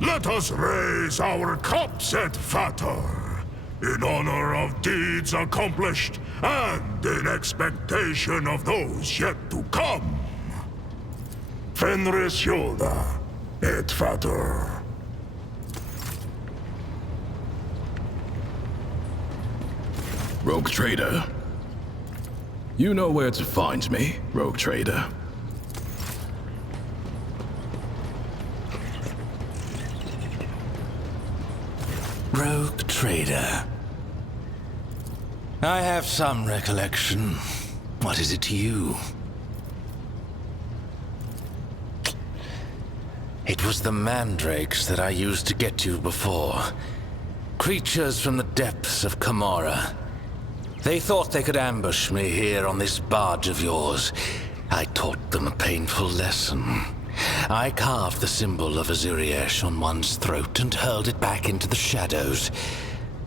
Let us raise our cups at Fator, in honor of deeds accomplished and in expectation of those yet to come. Fenris Yoda et Fator. Rogue Trader. You know where to find me, Rogue Trader. Rogue Trader. I have some recollection. What is it to you? It was the mandrakes that I used to get you before. Creatures from the depths of Camorra. They thought they could ambush me here on this barge of yours. I taught them a painful lesson. I carved the symbol of Azuriesh on one's throat and hurled it back into the shadows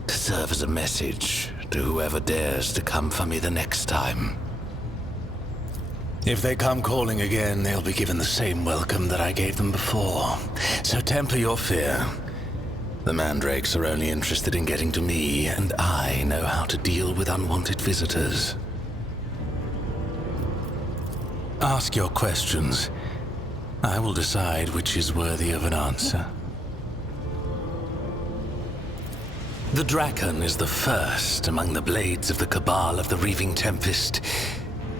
to serve as a message to whoever dares to come for me the next time. If they come calling again, they'll be given the same welcome that I gave them before. So temper your fear. The mandrakes are only interested in getting to me, and I know how to deal with unwanted visitors. Ask your questions. I will decide which is worthy of an answer. The Draken is the first among the blades of the Cabal of the Reaving Tempest,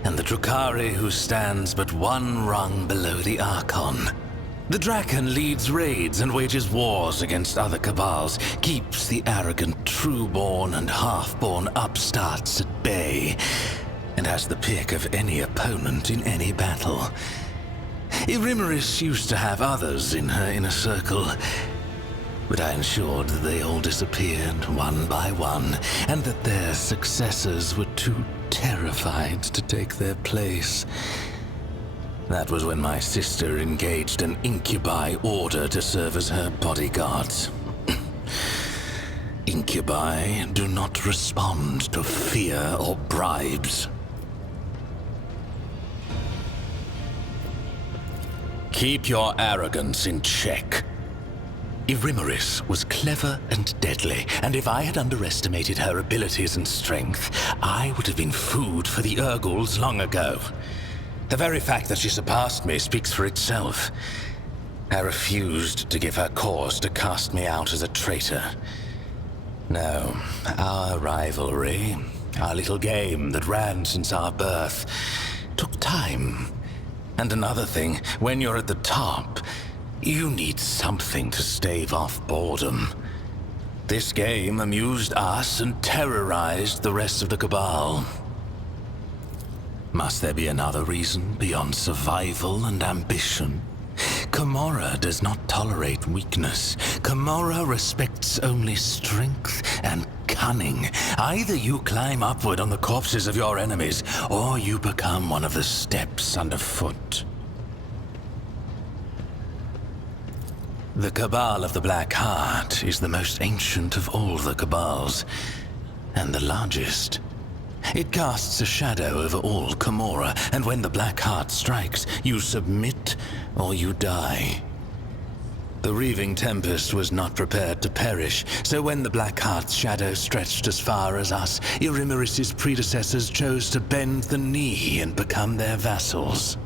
and the Drukhari who stands but one rung below the Archon. The Draken leads raids and wages wars against other Cabals, keeps the arrogant true-born and half-born upstarts at bay, and has the pick of any opponent in any battle. Irimaris used to have others in her inner circle, but I ensured that they all disappeared one by one, and that their successors were too terrified to take their place. That was when my sister engaged an Incubi order to serve as her bodyguards. Incubi do not respond to fear or bribes. Keep your arrogance in check. Irimaris was clever and deadly, and if I had underestimated her abilities and strength, I would have been food for the Urgals long ago. The very fact that she surpassed me speaks for itself. I refused to give her cause to cast me out as a traitor. No, our rivalry, our little game that ran since our birth, took time. And another thing, when you're at the top, you need something to stave off boredom. This game amused us and terrorized the rest of the Cabal. Must there be another reason beyond survival and ambition? Camorra does not tolerate weakness. Camorra respects only strength and cunning. Either you climb upward on the corpses of your enemies, or you become one of the steps underfoot. The Cabal of the Black Heart is the most ancient of all the Cabals, and the largest. It casts a shadow over all Camorra, and when the Black Heart strikes, you submit or you die. The Reaving Tempest was not prepared to perish, so when the Black Heart's shadow stretched as far as us, Irimaris' predecessors chose to bend the knee and become their vassals.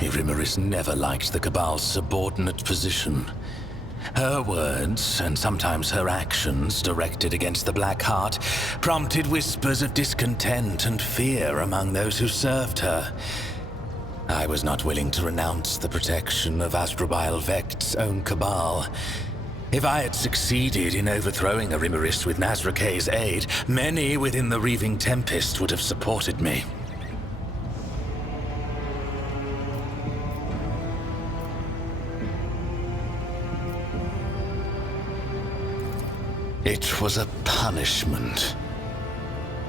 Irimaris never liked the Cabal's subordinate position. Her words, and sometimes her actions, directed against the Black Heart, prompted whispers of discontent and fear among those who served her. I was not willing to renounce the protection of Asdrubal Vekt's own Cabal. If I had succeeded in overthrowing Irimaris with Nazrakay's aid, many within the Reaving Tempest would have supported me. It was a punishment.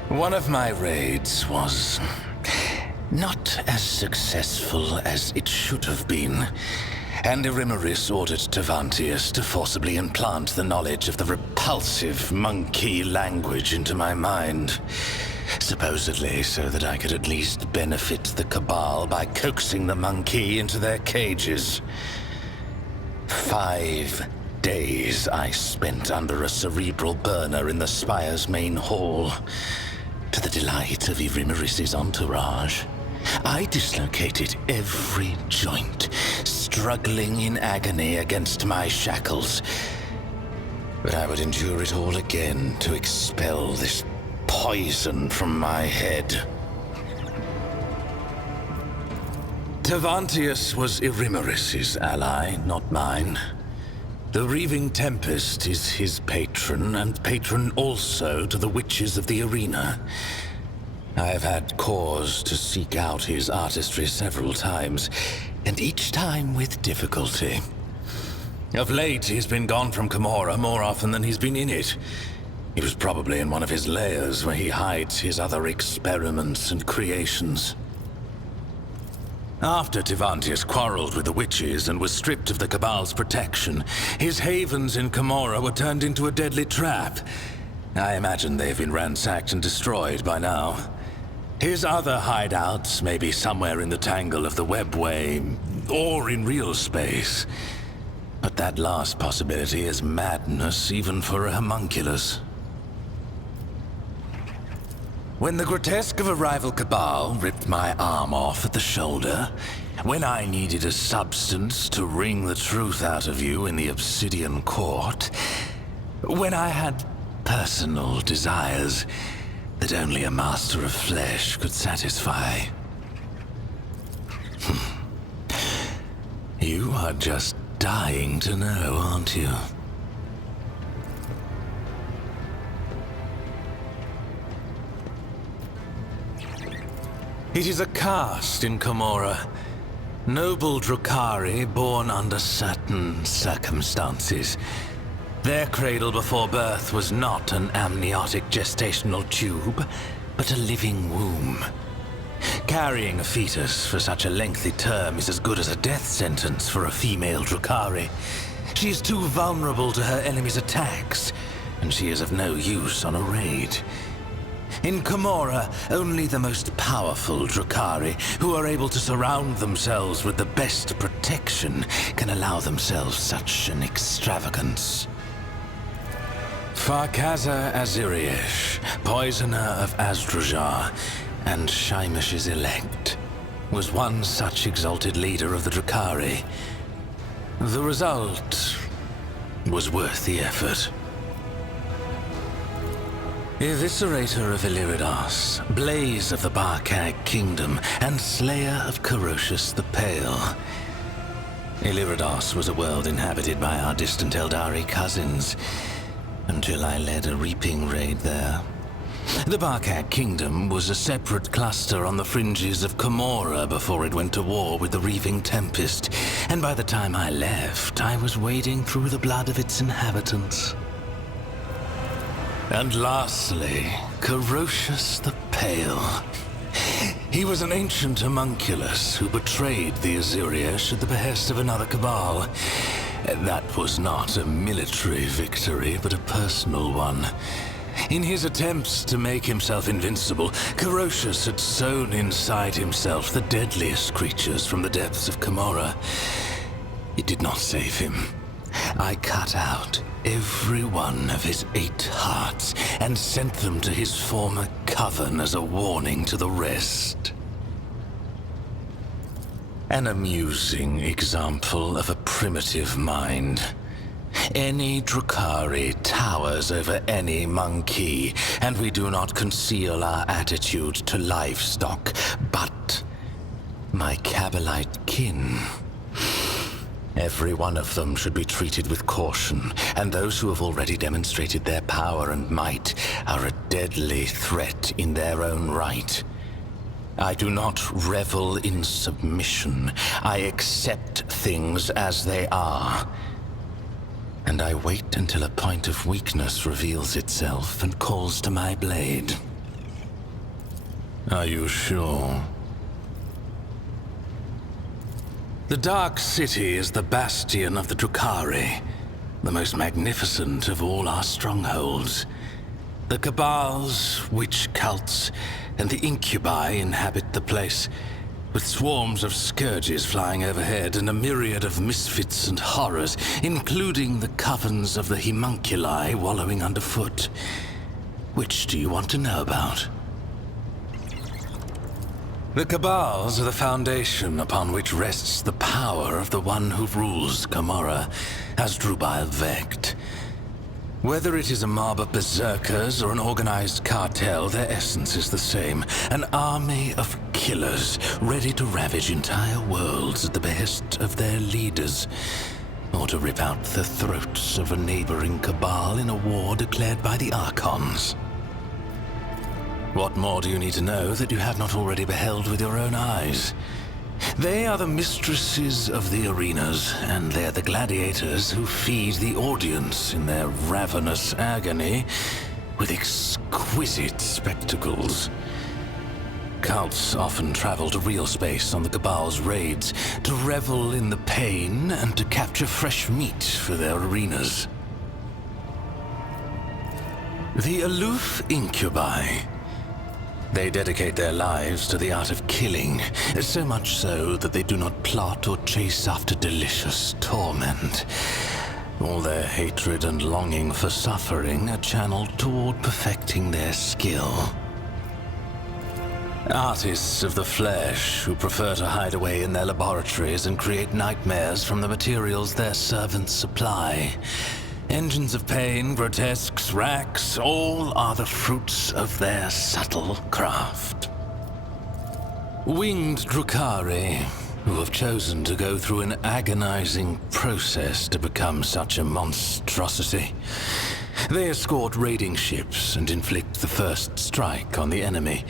One of my raids was not as successful as it should have been, and Irimaris ordered Tavantius to forcibly implant the knowledge of the repulsive monkey language into my mind, supposedly so that I could at least benefit the Cabal by coaxing the monkey into their cages. 5 days I spent under a cerebral burner in the Spire's main hall, to the delight of Irimeris's entourage. I dislocated every joint, struggling in agony against my shackles. But I would endure it all again to expel this poison from my head. Tavantius was Irimeris's ally, not mine. The Reaving Tempest is his patron, and patron also to the witches of the arena. I have had cause to seek out his artistry several times, and each time with difficulty. Of late, he's been gone from Camorra more often than he's been in it. He was probably in one of his lairs where he hides his other experiments and creations. After Tavantius quarreled with the witches and was stripped of the Cabal's protection, his havens in Camorra were turned into a deadly trap. I imagine they've been ransacked and destroyed by now. His other hideouts may be somewhere in the tangle of the webway, or in real space. But that last possibility is madness even for a homunculus. When the grotesque of a rival Cabal ripped my arm off at the shoulder, when I needed a substance to wring the truth out of you in the Obsidian Court, when I had personal desires that only a master of flesh could satisfy. You are just dying to know, aren't you? It is a caste in Camorra. Noble Drukhari born under certain circumstances. Their cradle before birth was not an amniotic gestational tube, but a living womb. Carrying a fetus for such a lengthy term is as good as a death sentence for a female Drukhari. She is too vulnerable to her enemy's attacks, and she is of no use on a raid. In Camorra, only the most powerful Drukhari, who are able to surround themselves with the best protection, can allow themselves such an extravagance. Farkaza Aziriesh, poisoner of Azdrajar, and Shaimish's elect, was one such exalted leader of the Drukhari. The result was worth the effort. Eviscerator of Illyridas, Blaze of the Barkag Kingdom, and Slayer of Corocius the Pale. Illyridas was a world inhabited by our distant Eldari cousins, until I led a reaping raid there. The Barkag Kingdom was a separate cluster on the fringes of Camorra before it went to war with the Reaving Tempest, and by the time I left, I was wading through the blood of its inhabitants. And lastly, Corocius the Pale. He was an ancient homunculus who betrayed the Aziriesh at the behest of another Cabal. That was not a military victory, but a personal one. In his attempts to make himself invincible, Corocius had sown inside himself the deadliest creatures from the depths of Camorra. It did not save him. I cut out every one of his 8 hearts and sent them to his former coven as a warning to the rest. An amusing example of a primitive mind. Any Drukhari towers over any monkey, and we do not conceal our attitude to livestock, but my Cabalite kin. Every one of them should be treated with caution, and those who have already demonstrated their power and might are a deadly threat in their own right. I do not revel in submission. I accept things as they are. And I wait until a point of weakness reveals itself and calls to my blade. Are you sure? The Dark City is the bastion of the Drukhari, the most magnificent of all our strongholds. The Cabals, witch cults, and the Incubi inhabit the place, with swarms of scourges flying overhead and a myriad of misfits and horrors, including the covens of the homunculi wallowing underfoot. Which do you want to know about? The Cabals are the foundation upon which rests the power of the one who rules Camorra, Hasdrubal Vecht. Whether it is a mob of berserkers or an organized cartel, their essence is the same. An army of killers, ready to ravage entire worlds at the behest of their leaders, or to rip out the throats of a neighboring cabal in a war declared by the Archons. What more do you need to know that you have not already beheld with your own eyes? They are the mistresses of the arenas, and they're the gladiators who feed the audience in their ravenous agony with exquisite spectacles. Cults often travel to real space on the Cabal's raids to revel in the pain and to capture fresh meat for their arenas. The aloof incubi. They dedicate their lives to the art of killing, so much so that they do not plot or chase after delicious torment. All their hatred and longing for suffering are channeled toward perfecting their skill. Artists of the flesh who prefer to hide away in their laboratories and create nightmares from the materials their servants supply. Engines of pain, grotesques, racks, all are the fruits of their subtle craft. Winged Drukhari, who have chosen to go through an agonizing process to become such a monstrosity. They escort raiding ships and inflict the first strike on the enemy.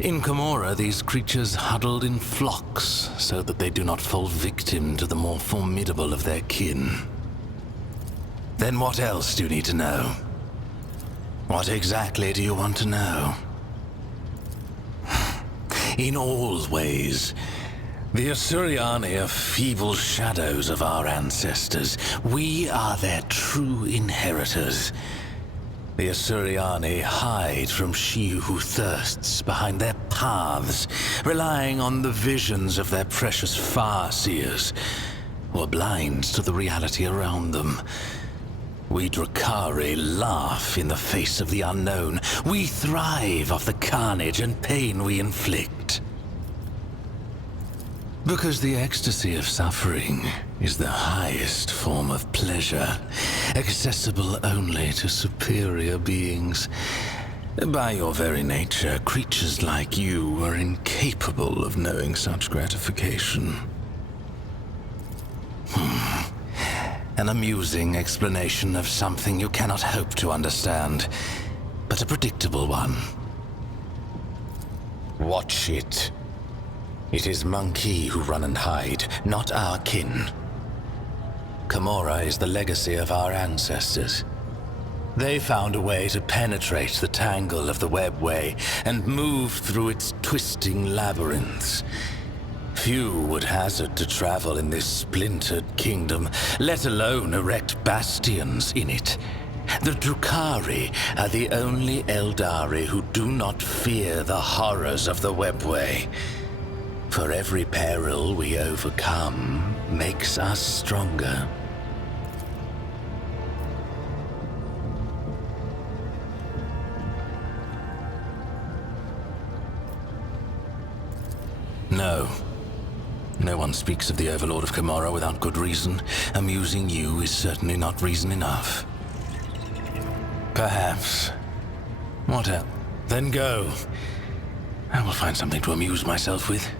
In Camorra, these creatures huddled in flocks so that they do not fall victim to the more formidable of their kin. Then what else do you need to know? What exactly do you want to know? In all ways, the Asuriani are feeble shadows of our ancestors. We are their true inheritors. The Asuriani hide from she who thirsts behind their paths, relying on the visions of their precious far-seers, or blind to the reality around them. We Drukhari laugh in the face of the unknown. We thrive off the carnage and pain we inflict. Because the ecstasy of suffering is the highest form of pleasure, accessible only to superior beings. By your very nature, creatures like you are incapable of knowing such gratification. An amusing explanation of something you cannot hope to understand, but a predictable one. Watch it. It is Monkey who run and hide, not our kin. Camorra is the legacy of our ancestors. They found a way to penetrate the tangle of the webway and move through its twisting labyrinths. Few would hazard to travel in this splintered kingdom, let alone erect bastions in it. The Drukhari are the only Eldari who do not fear the horrors of the webway. For every peril we overcome makes us stronger. No. No one speaks of the Overlord of Camorra without good reason. Amusing you is certainly not reason enough. Perhaps. What else? Then go. I will find something to amuse myself with.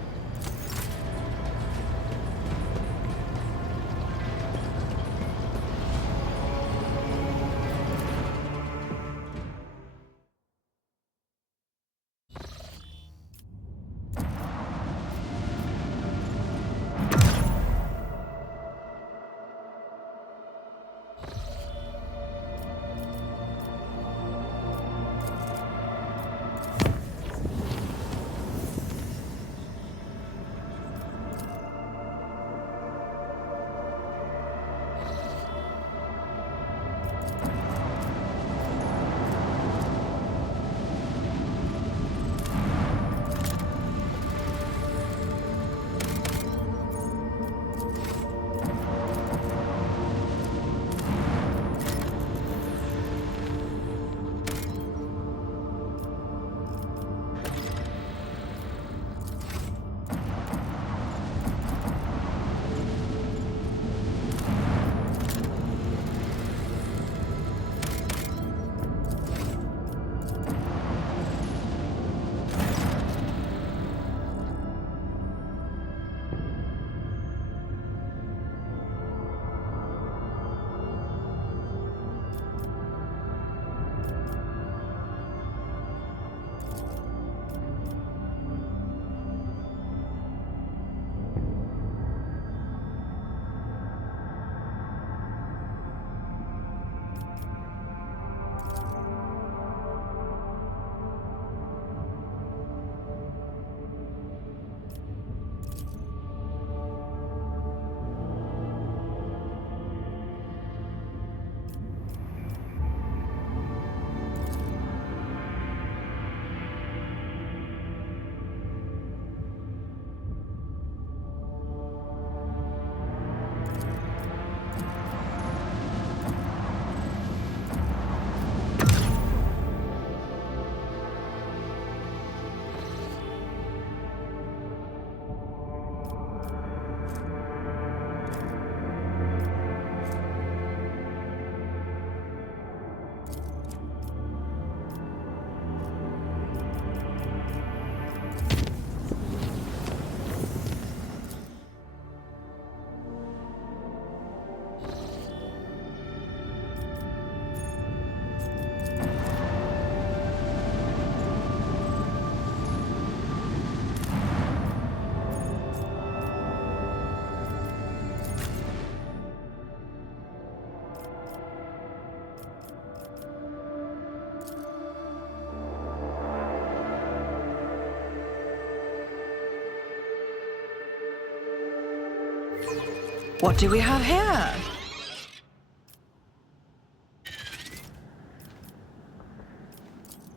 What do we have here?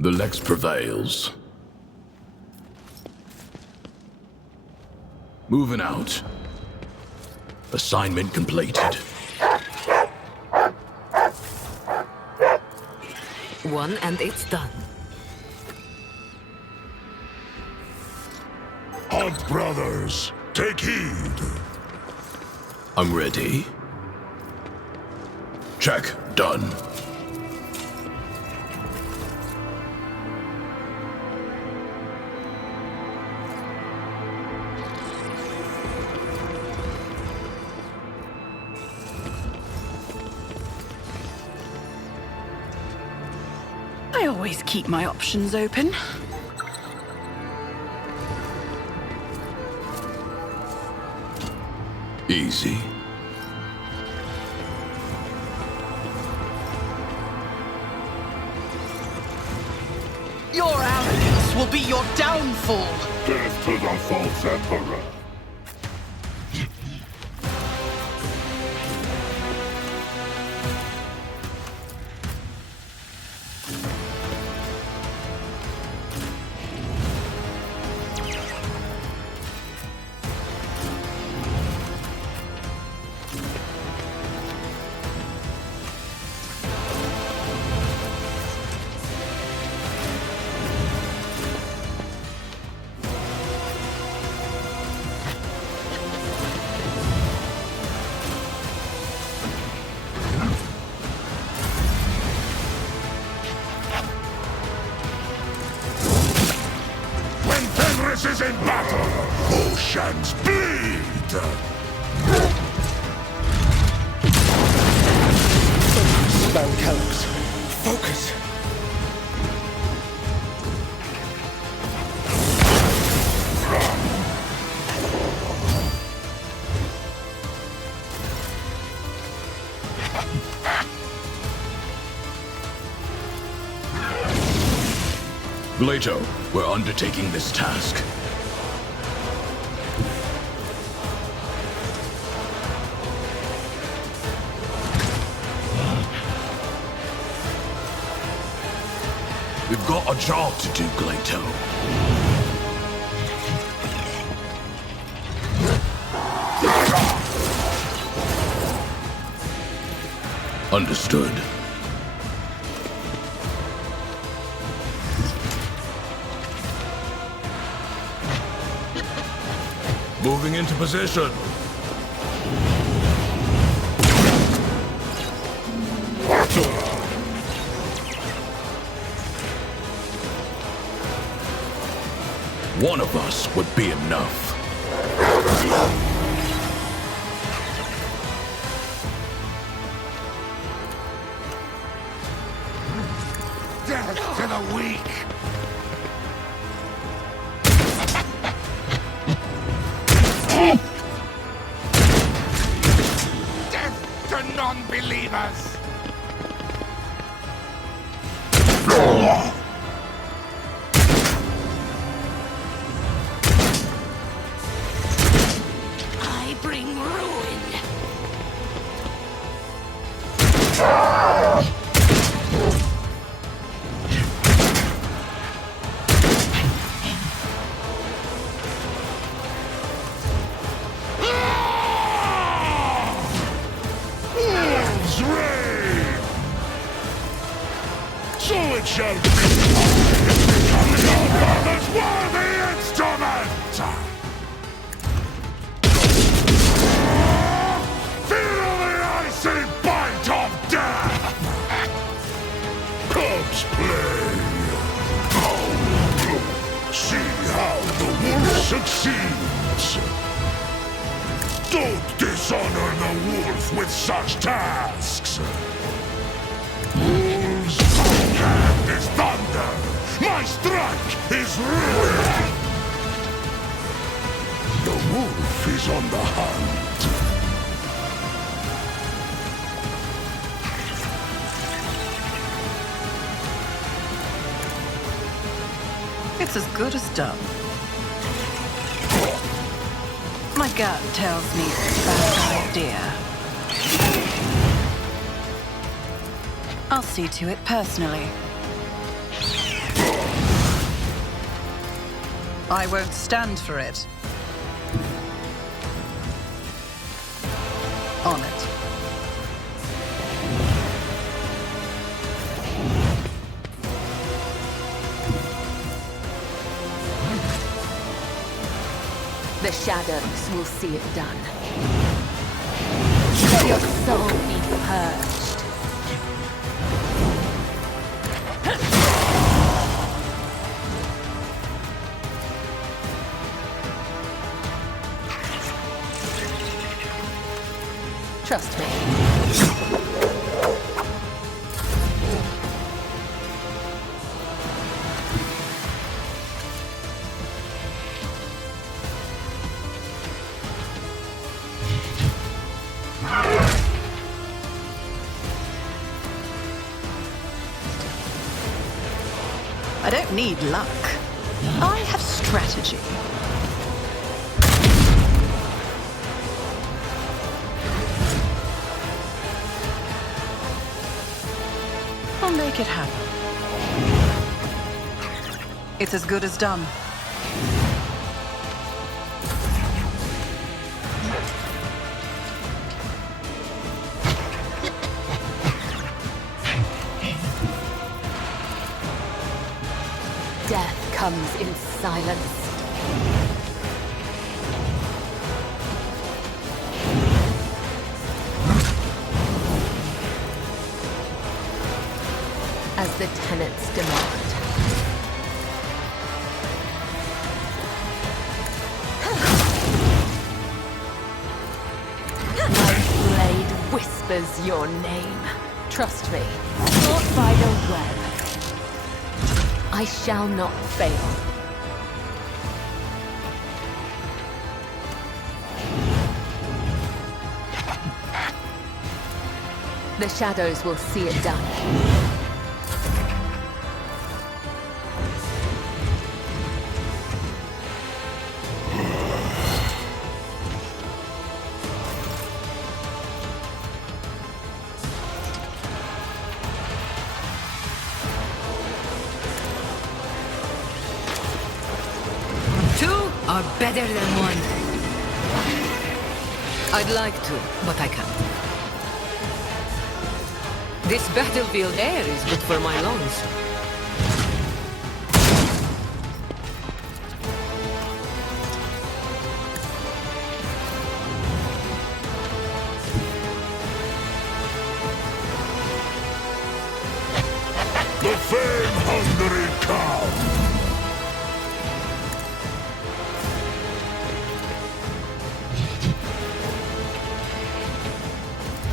The Lex prevails. Moving out. Assignment completed. One and it's done. Hunt brothers, take heed. I'm ready. Check. Done. I always keep my options open. Easy. Your arrogance will be your downfall! Death to the false emperor. Is in battle, oceans bleed! Spell Calyx. Focus! Glato, we're undertaking this task. We've got a job to do, Glato. Understood. Moving into position. One of us would be enough. Death to the weak! Death to non-believers! I bring ruin. Wolves reign! So it shall be! Your father's worthy instrument! Feel the icy bite of death! Cubs play! See how the wolf succeeds! Don't dishonor the wolf with such tasks! Wolves, my hand is thunder! My strike is ruin! The wolf is on the hunt! It's as good as done. My gut tells me it's a bad idea. I'll see to it personally. I won't stand for it. On it. The shadows will see it done. Your soul be purged. Trust me. I don't need luck. I have strategy. I'll make it happen. It's as good as done. Death comes in silence. As the tenets demand. My blade whispers your name. Trust me, caught by the web. I shall not fail. The shadows will see it done. Two are better than one. I'd like to, but I can't. This battlefield air is good for my lungs. The fame-hungry cow!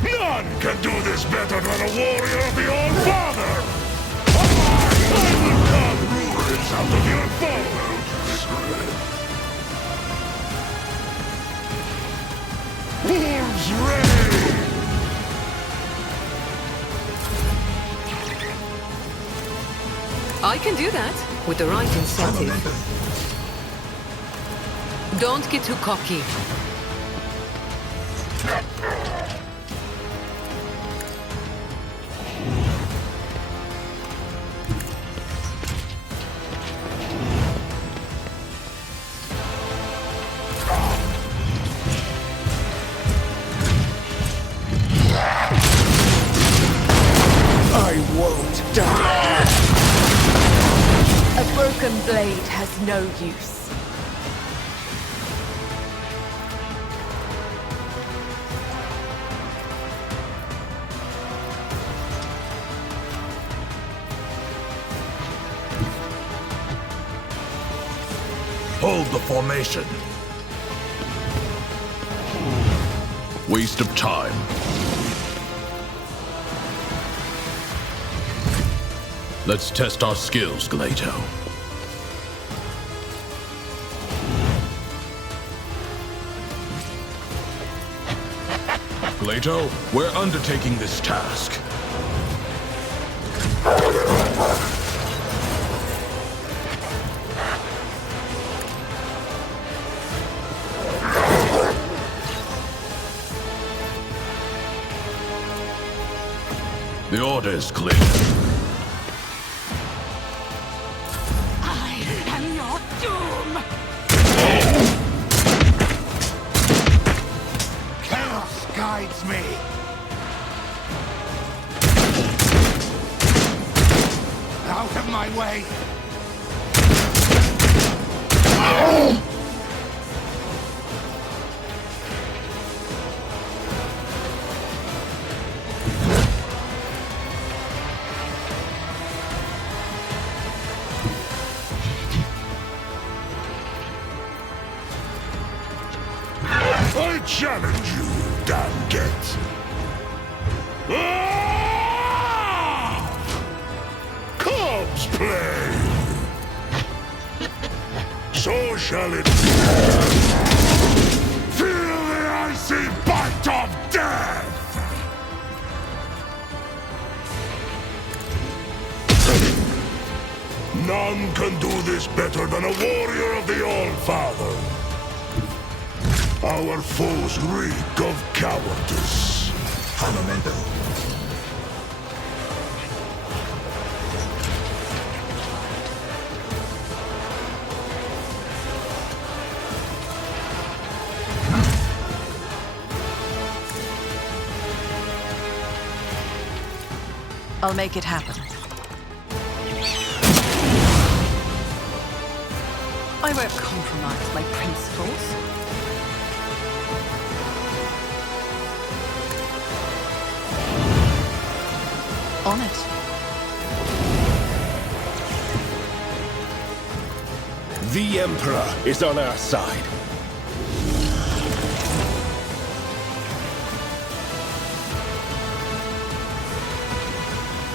None can do this better than a warrior of the All-Father! I will carve ruins out of your bones! Wolves reign! I can do that with the right incentive. Don't get too cocky. I won't die. A broken blade has no use. Hold the formation. Waste of time. Let's test our skills, Glato. Glato, we're undertaking this task. The order is clear. I am your doom! Chaos guides me. Out of my way. I challenge you, damn get. Ah! Corpse play! So shall it be. Feel the icy bite of death! None can do this better than a warrior of the All-Father. Our foes reek of cowardice. Fundamental. I'll make it happen. I won't compromise my principles. On it. The Emperor is on our side.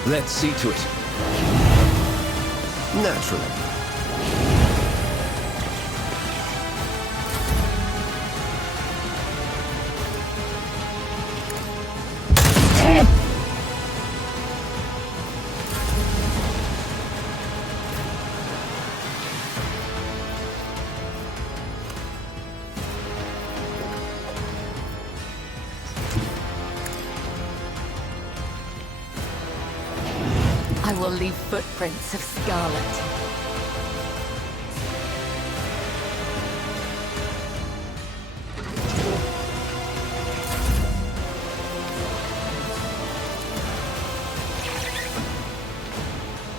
Let's see to it. Naturally. I will leave footprints of scarlet.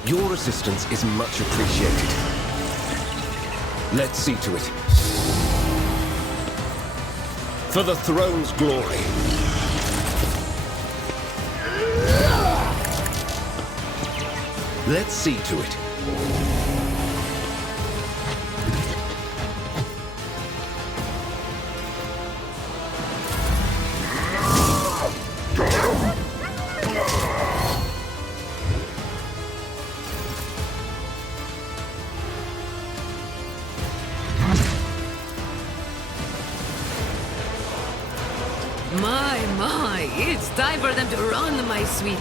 Your assistance is much appreciated. Let's see to it. For the throne's glory. Let's see to it. My, it's time for them to run, my sweet.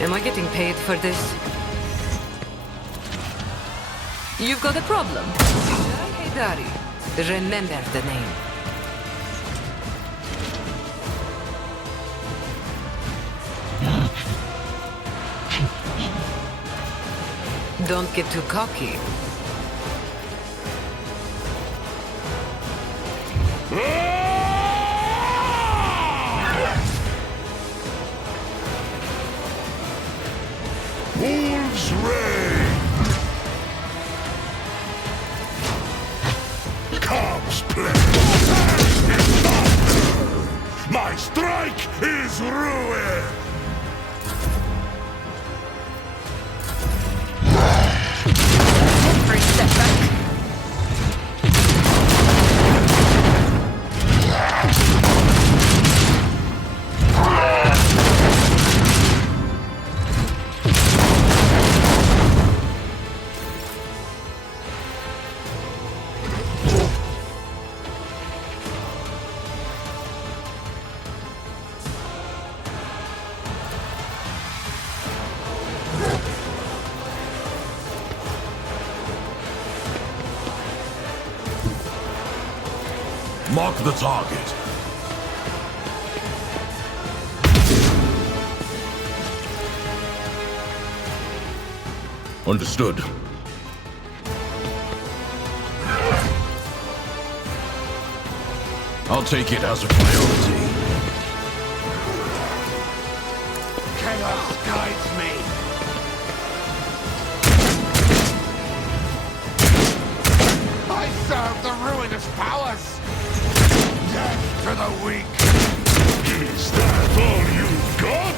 Am I getting paid for this? You've got a problem. Hey, Dari. Remember the name. Don't get too cocky. Wolves reign! Cubs play! My strike is ruin! First step back. Mark the target. Understood. I'll take it as a priority. Chaos guides me. I serve the ruinous powers. Death to the weak. Is that all you've got?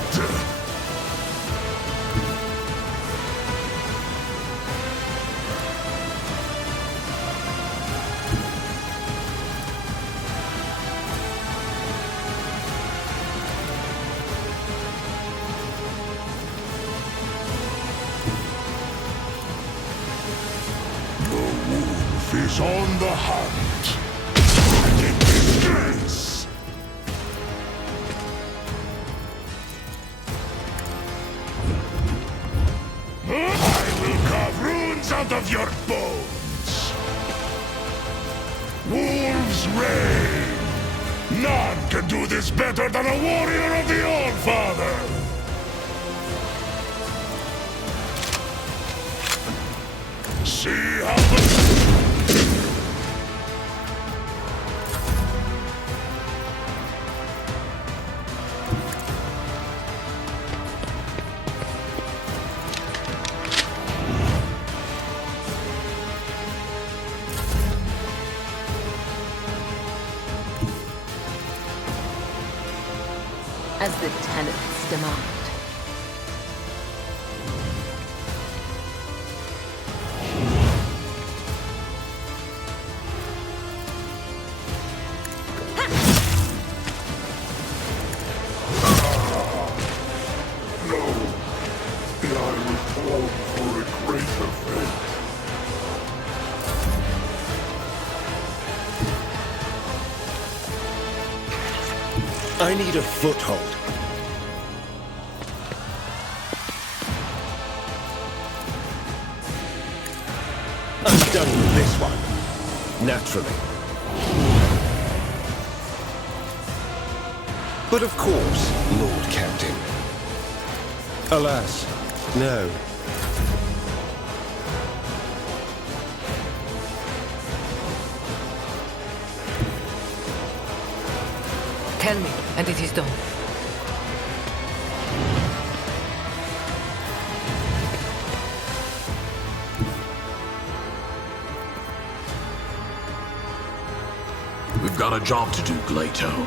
Is on the hunt. In disgrace. I will carve runes out of your bones. Wolves reign. None can do this better than a warrior of the All-Father. See how the... As the tenants demand. I need a foothold. I'm done with this one. Naturally. But of course, Lord Captain. Alas, no. Tell me, and it is done. We've got a job to do, Glato.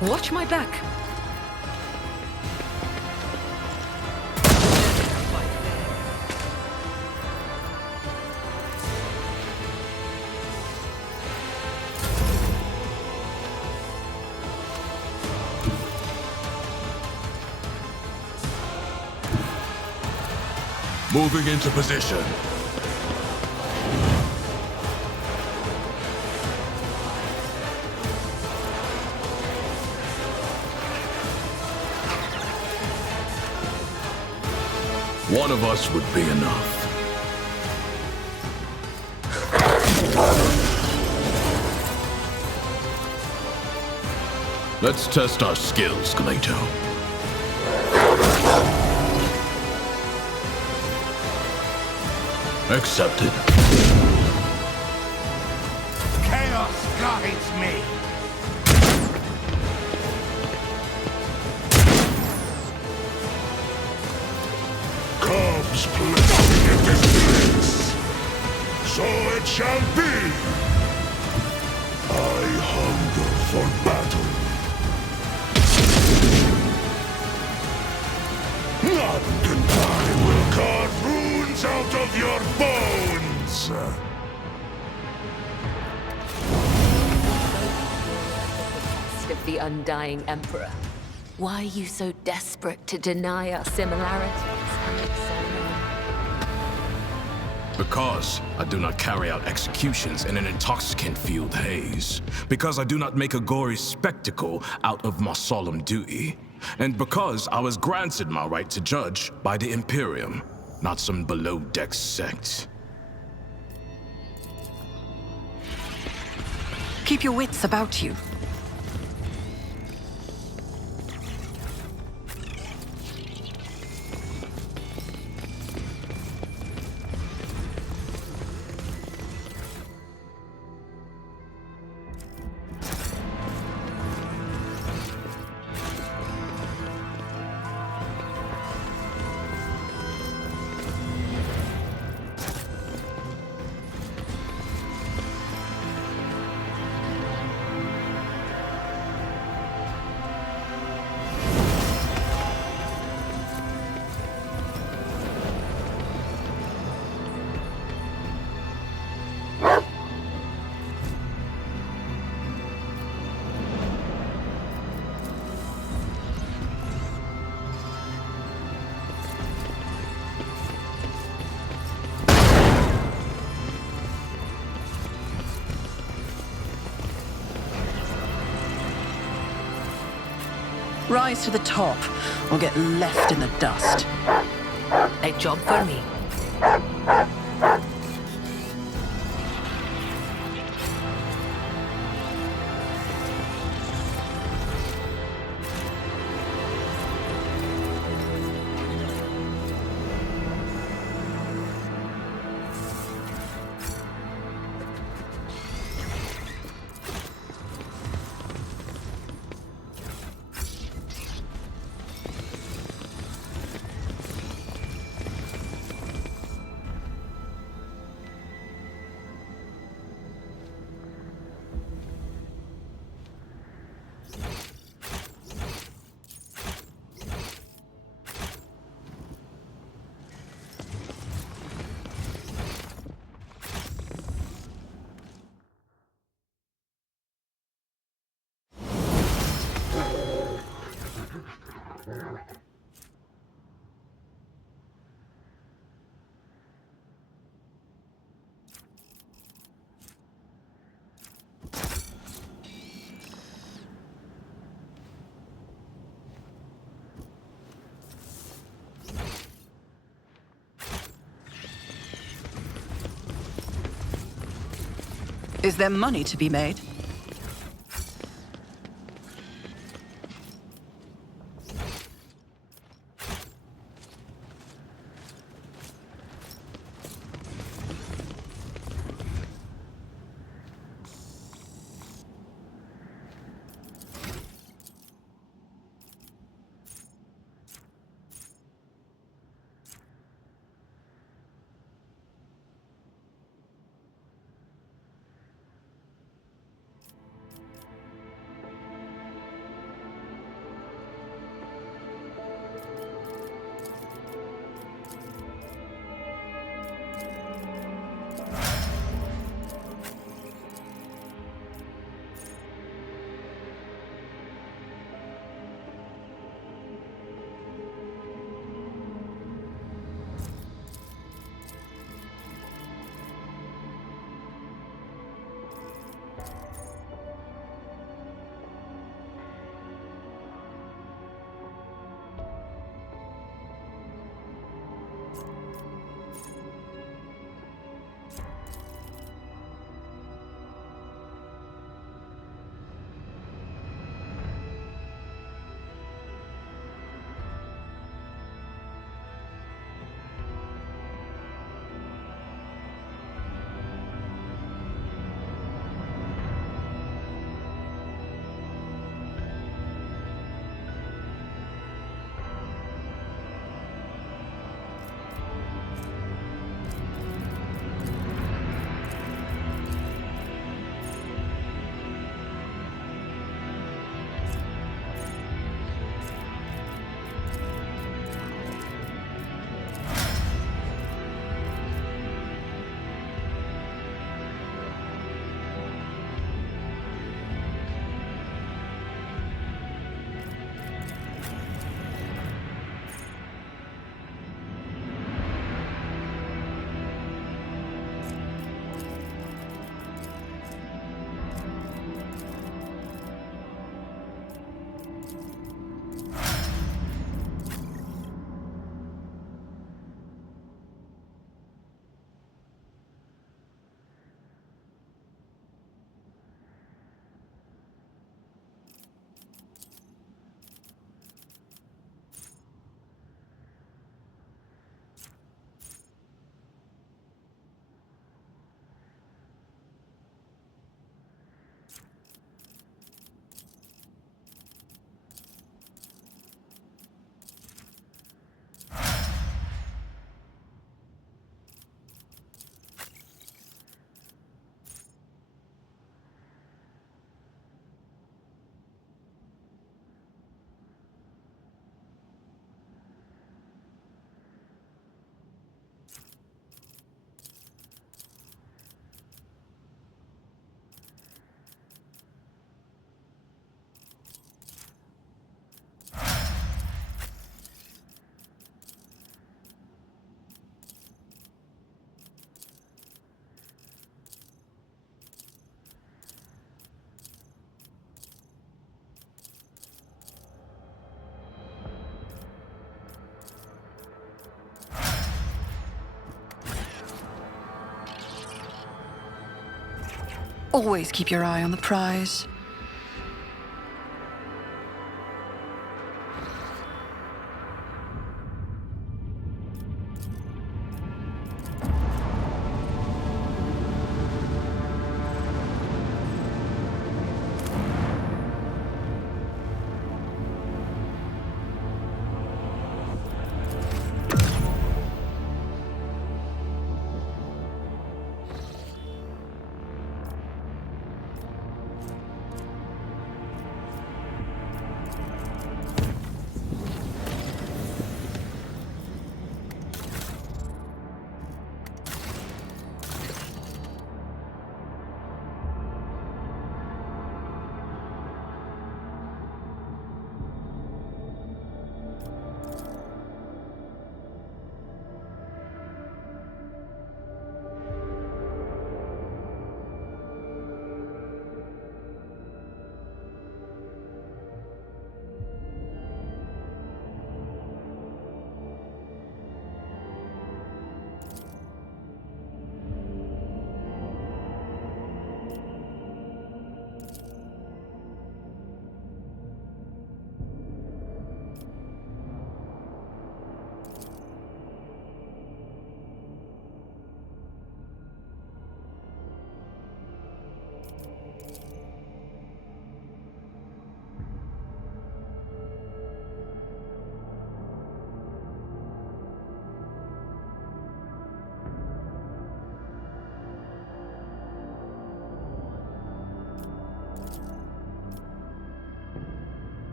Watch my back. Moving into position. One of us would be enough. Let's test our skills, Glato. Accepted. Chaos guides me. Cubs playing in this place. So it shall be. I hunger for battle. None can I will carve runes out of your bones. Of the undying Emperor. Why are you so desperate to deny our similarities? Because I do not carry out executions in an intoxicant-fueled haze. Because I do not make a gory spectacle out of my solemn duty. And because I was granted my right to judge by the Imperium, not some below-deck sect. Keep your wits about you. Rise to the top, or get left in the dust. A job for me. Is there money to be made? Always keep your eye on the prize.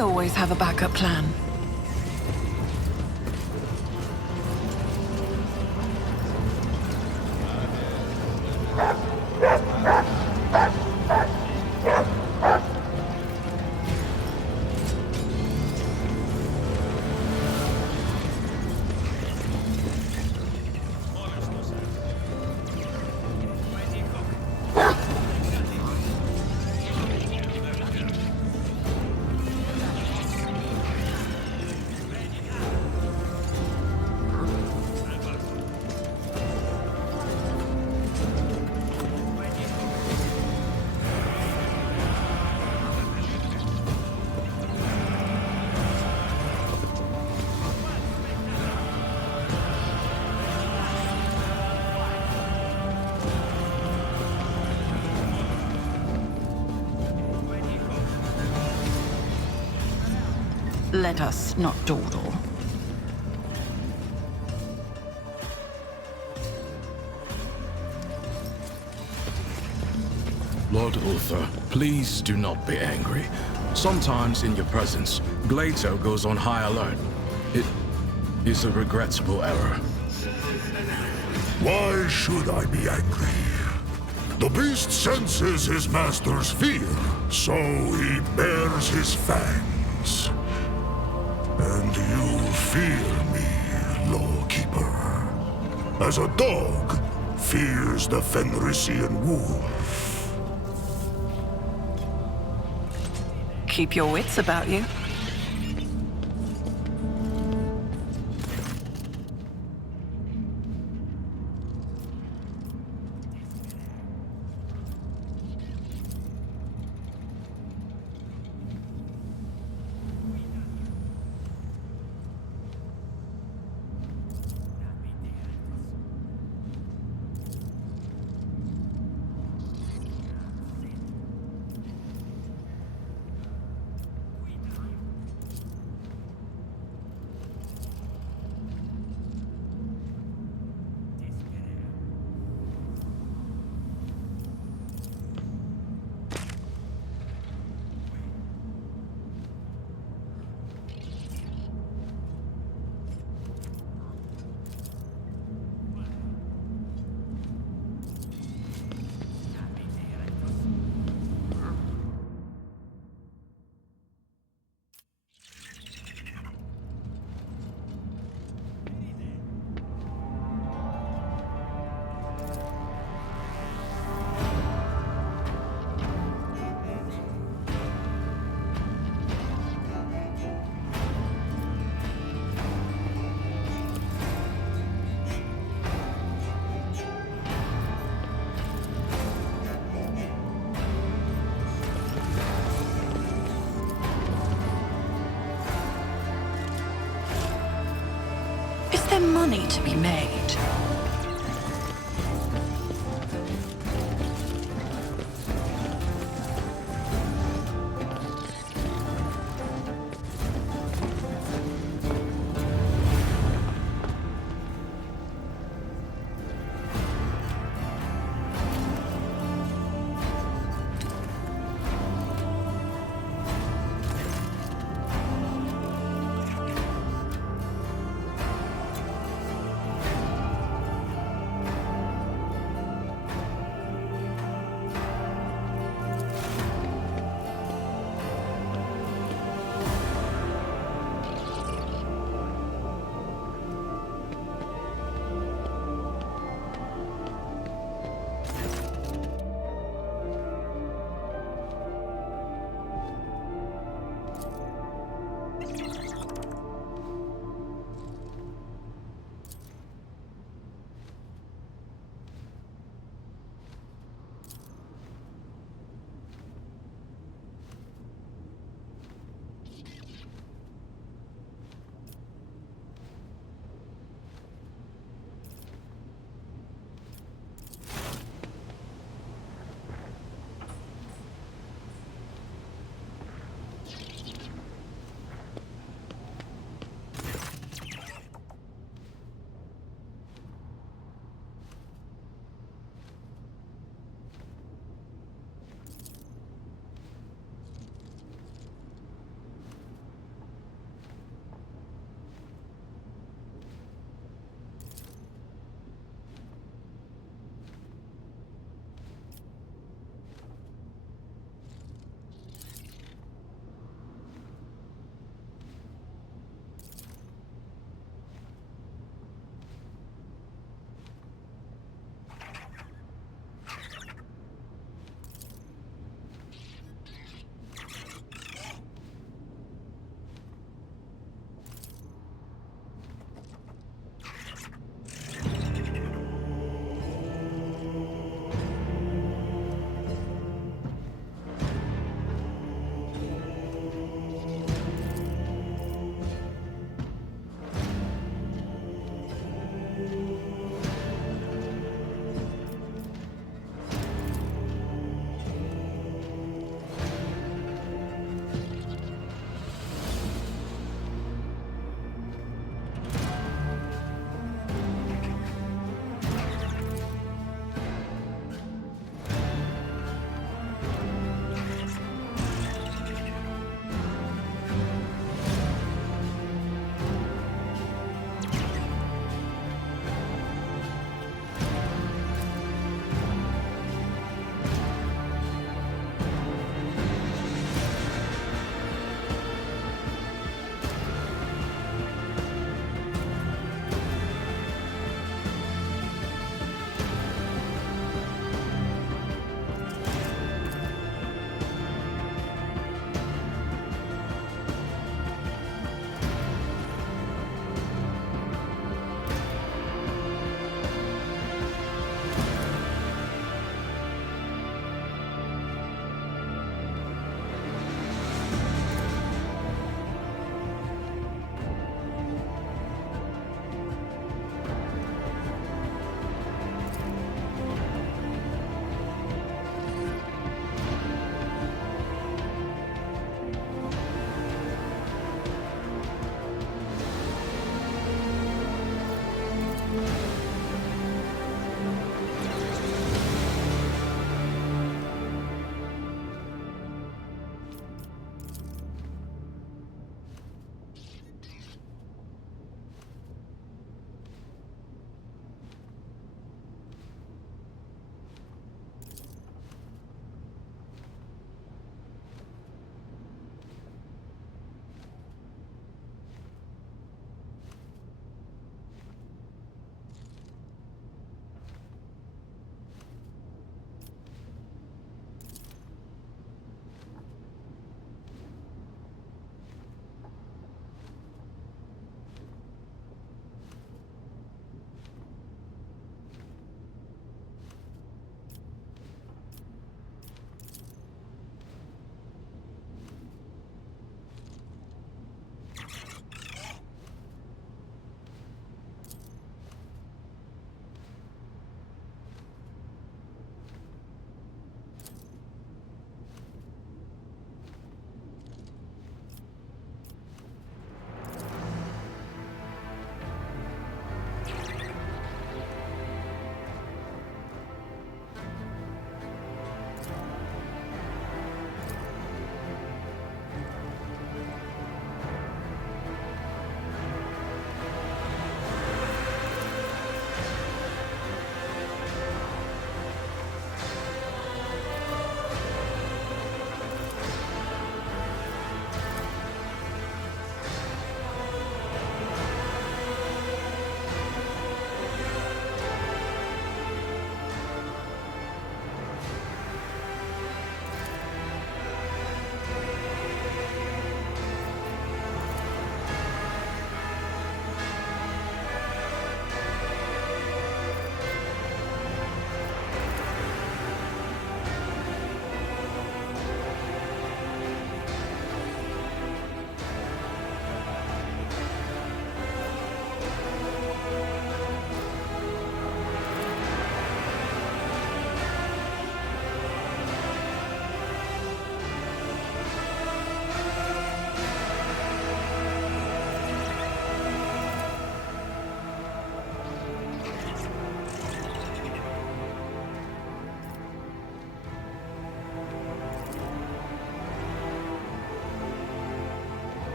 always have a backup plan. Let us not dawdle. Lord Ulthar, please do not be angry. Sometimes in your presence, Glato goes on high alert. It is a regrettable error. Why should I be angry? The beast senses his master's fear, so he bares his fangs. And you fear me, Lawkeeper, as a dog fears the Fenrisian wolf. Keep your wits about you. Is there money to be made?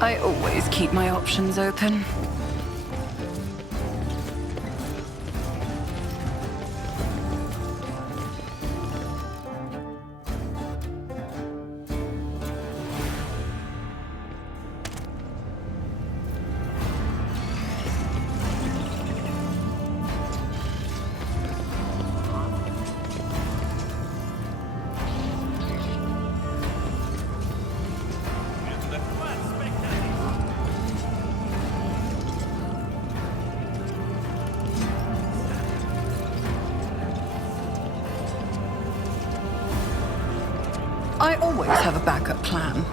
I always keep my options open. I always have a backup plan.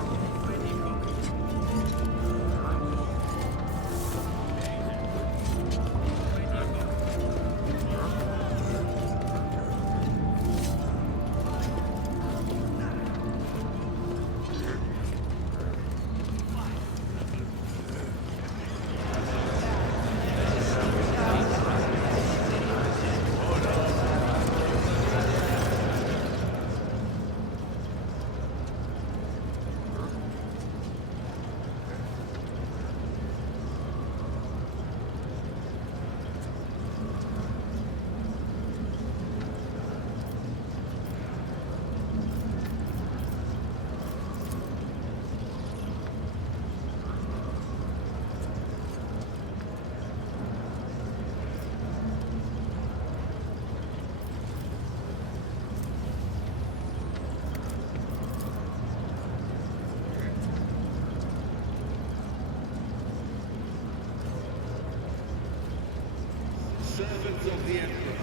Servants of the Emperor,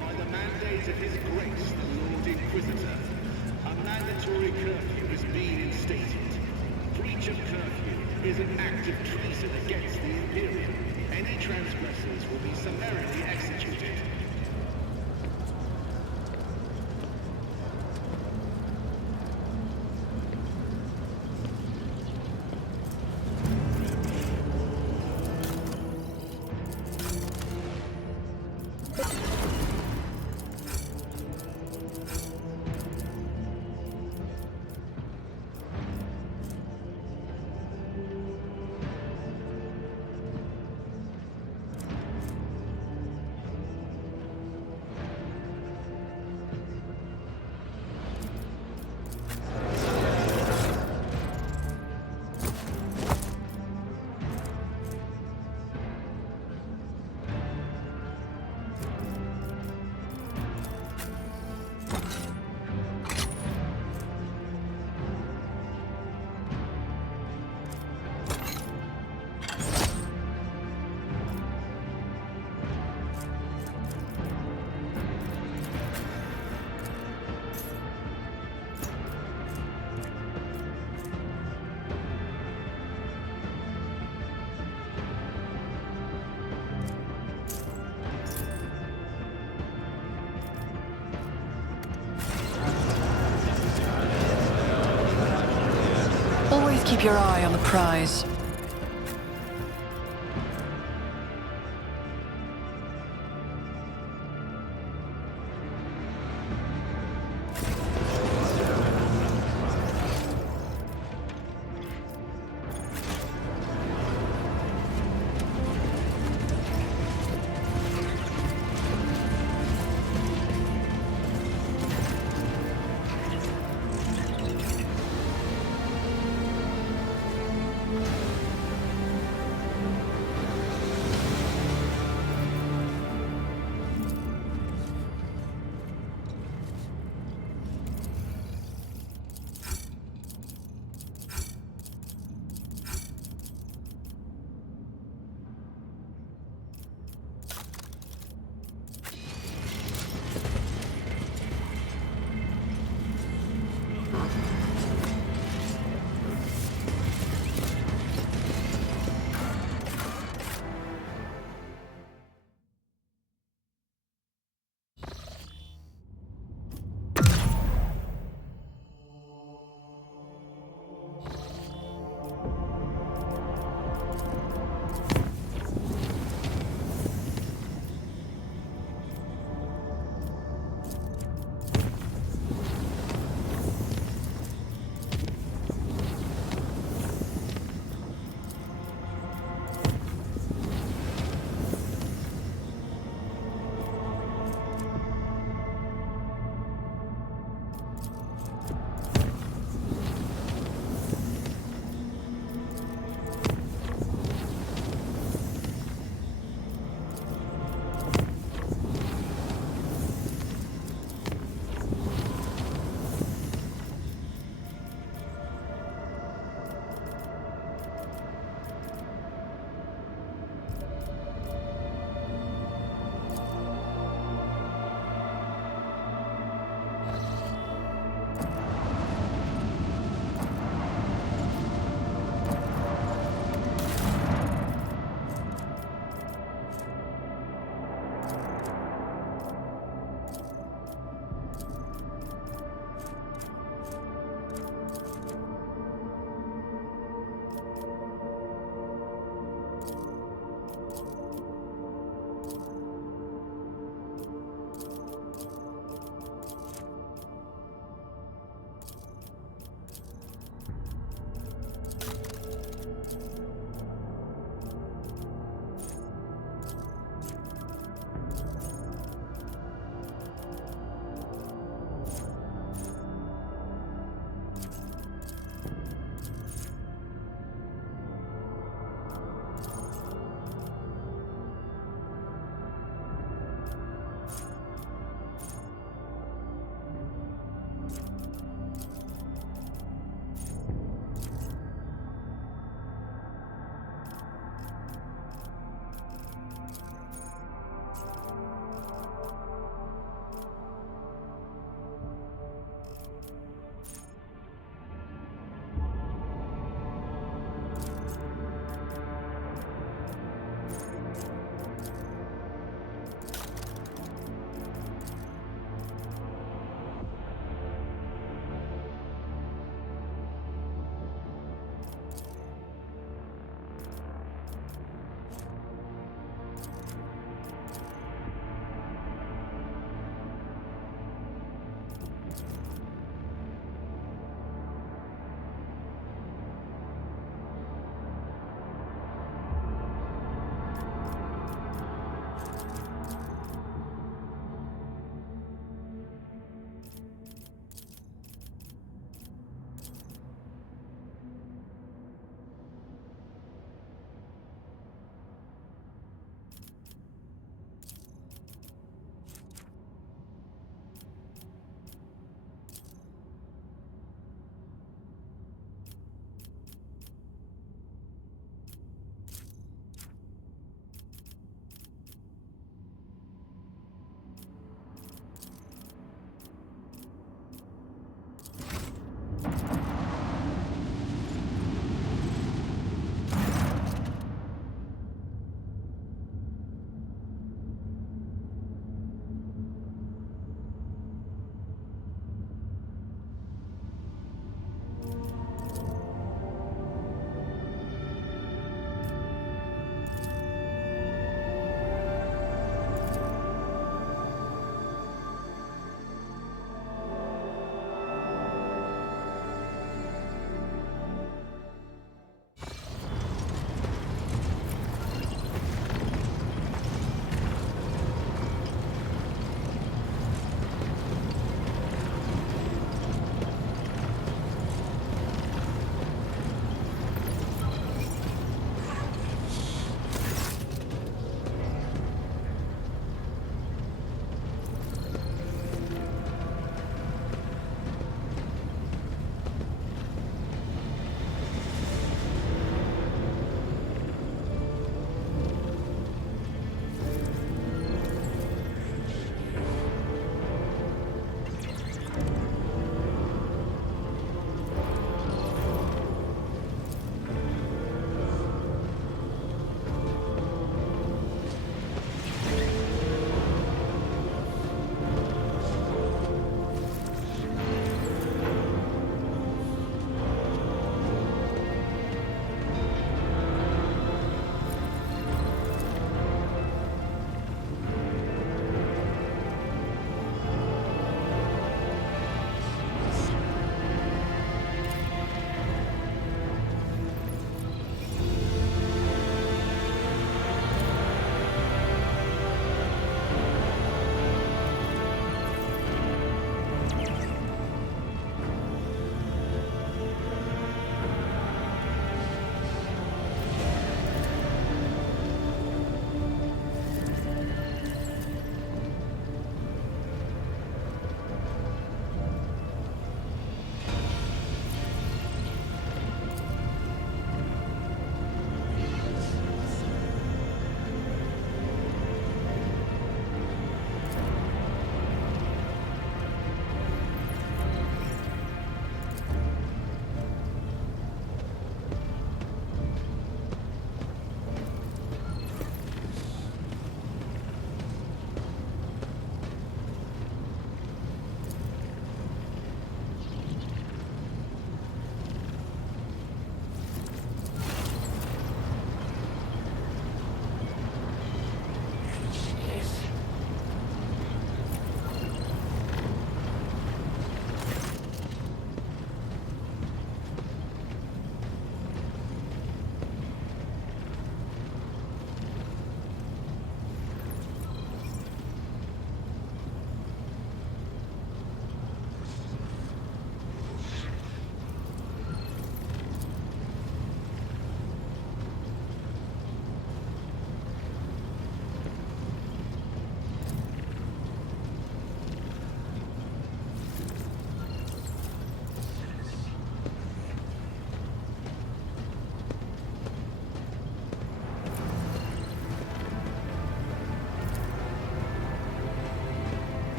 by the mandate of His Grace, the Lord Inquisitor, a mandatory curfew has been instated. Breach of curfew is an act of treason against the Imperium. Any transgressors will be summarily executed. Always keep your eye on the prize.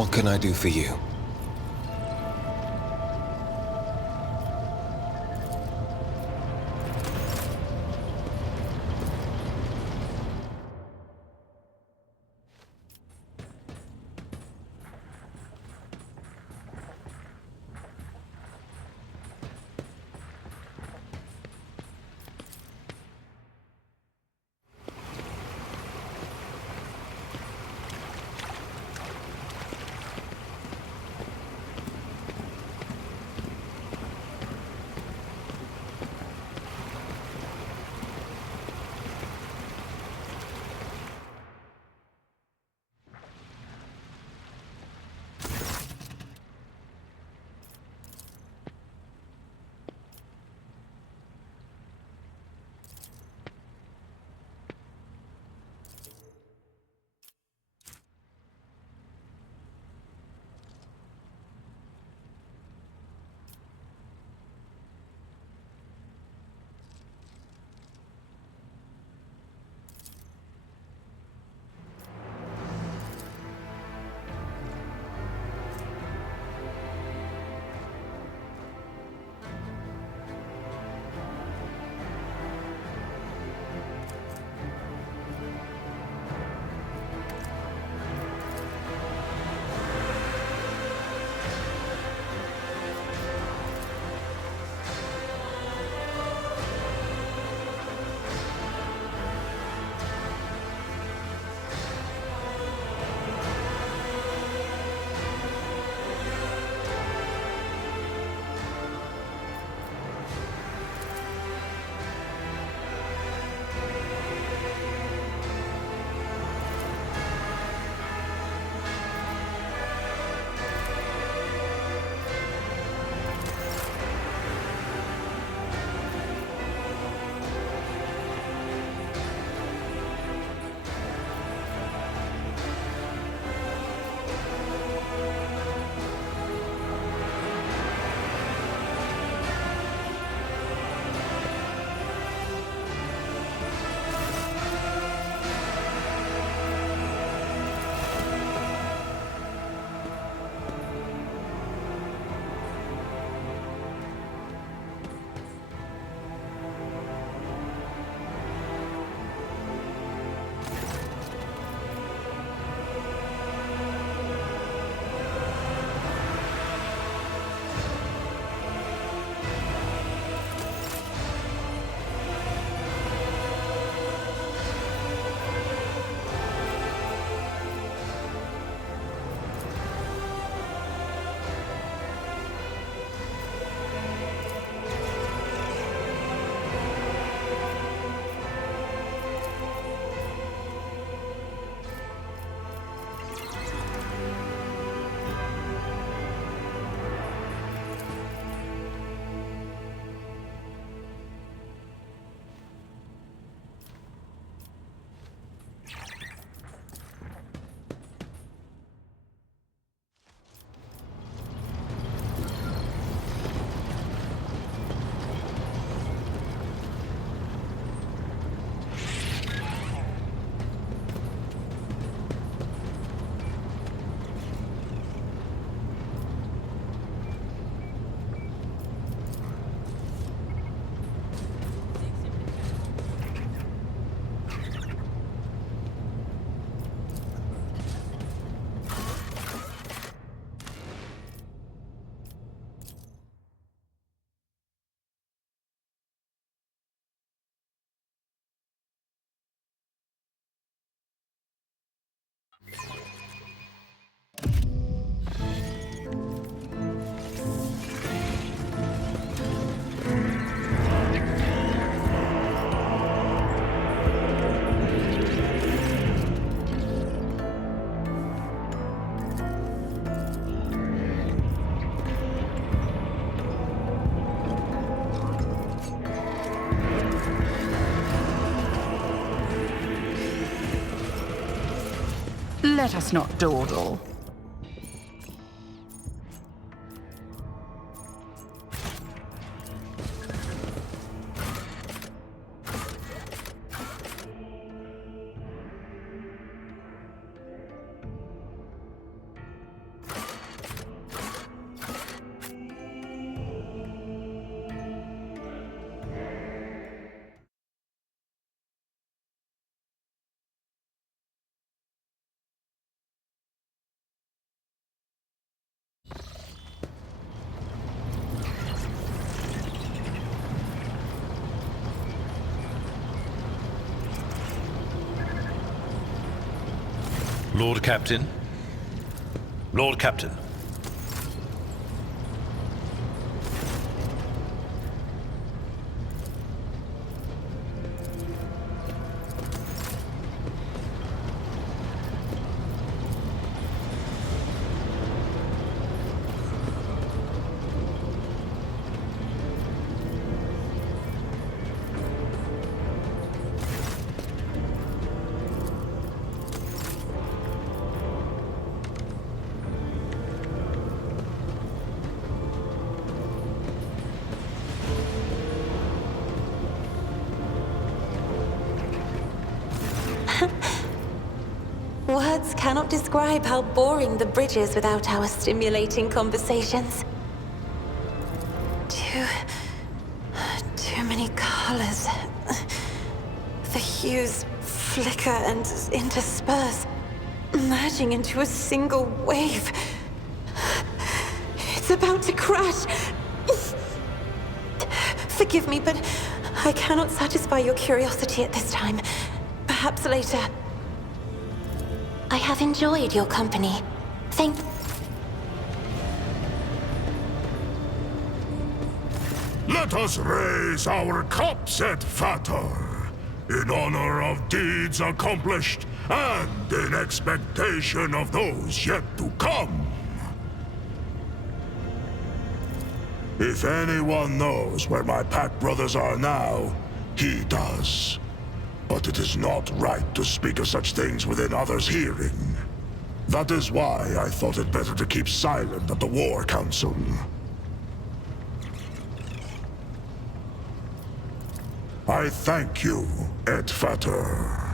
What can I do for you? Let us not dawdle. Lord Captain? Lord Captain. Words cannot describe how boring the bridge is without our stimulating conversations. Too many colors. The hues flicker and intersperse, merging into a single wave. It's about to crash. Forgive me, but I cannot satisfy your curiosity at this time. Perhaps later. I have enjoyed your company. Thank... Let us raise our cups at Fator, in honor of deeds accomplished and in expectation of those yet to come. If anyone knows where my pack brothers are now, he does. But it is not right to speak of such things within others' hearing. That is why I thought it better to keep silent at the War Council. I thank you, Ed Fatter.